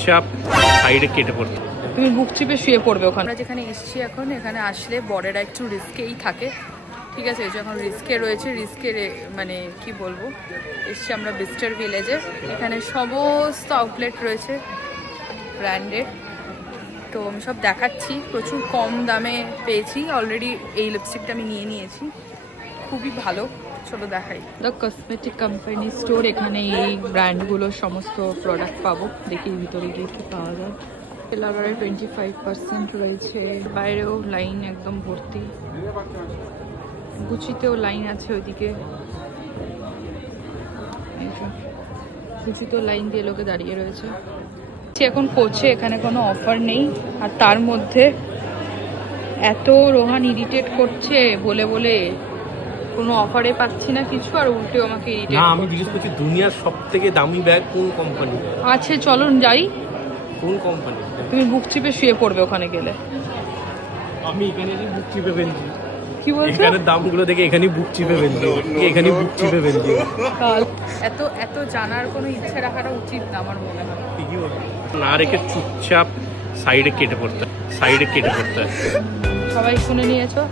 চুপচাপ সাইডে কেটে পড়তে। তুমি বুক চিপে শুয়ে পড়বে ওখানে। আমরা যেখানে এসেছি এখন, এখানে আসলে বড়েরা একটু রিস্কেই থাকে, ঠিক আছে? যখন রিস্কে রয়েছে, রিস্কের মানে কি বলবো, এসছি আমরা বিস্টার ভিলেজে। এখানে সমস্ত আউটলেট রয়েছে ব্র্যান্ডের, তো আমি সব দেখাচ্ছি। প্রচুর কম দামে পেয়েছি অলরেডি। এই লিপস্টিকটা আমি নিয়ে নিয়েছি, খুবই ভালো। চলো দেখাই। দ্য কসমেটিক কোম্পানি স্টোর, এখানে এই ব্র্যান্ডগুলোর সমস্ত প্রোডাক্ট পাবো। দেখি ভিতরে গিয়ে কি পাওয়া যায়। ফেলাবারে 25% রয়েছে, বাইরেও লাইন একদম ভর্তি, গুচিতেও লাইন আছে ওইদিকে। গুচিতেও লাইন দিয়ে লোকে দাঁড়িয়ে রয়েছে। এখন কোচে এখানে কোনো অফার নেই, আর তার মধ্যে এত রোহান ইরিটেট করছে বলে বলে কোনো অফারে পাচ্ছি না কিছু, আর উল্টেও আমাকে ইরিটেট। না, আমি জিজ্ঞেস করছি দুনিয়ার সবথেকে দামি ব্যাগ কোন কোম্পানি আছে, চলো যাই। কোন কোম্পানি? তুমি বুক চিপে শুয়ে পড়বে ওখানে গেলে। আমি এখানে বুক চিপে ফেলছি। কি বলছো? এখানে দামগুলো দেখে এখানেই বুক চিপে ফেলছি, এখানেই বুক চিপে ফেলছি। এত এত জানার কোনো ইচ্ছে রাখাটা উচিত না আমার মনে হয়। ঠিকই বলছি, না রেখে চুপচাপ সাইডে কেটে পড়তে, সাইডে কেটে পড়তে। সবাই শুনে নিয়েছো?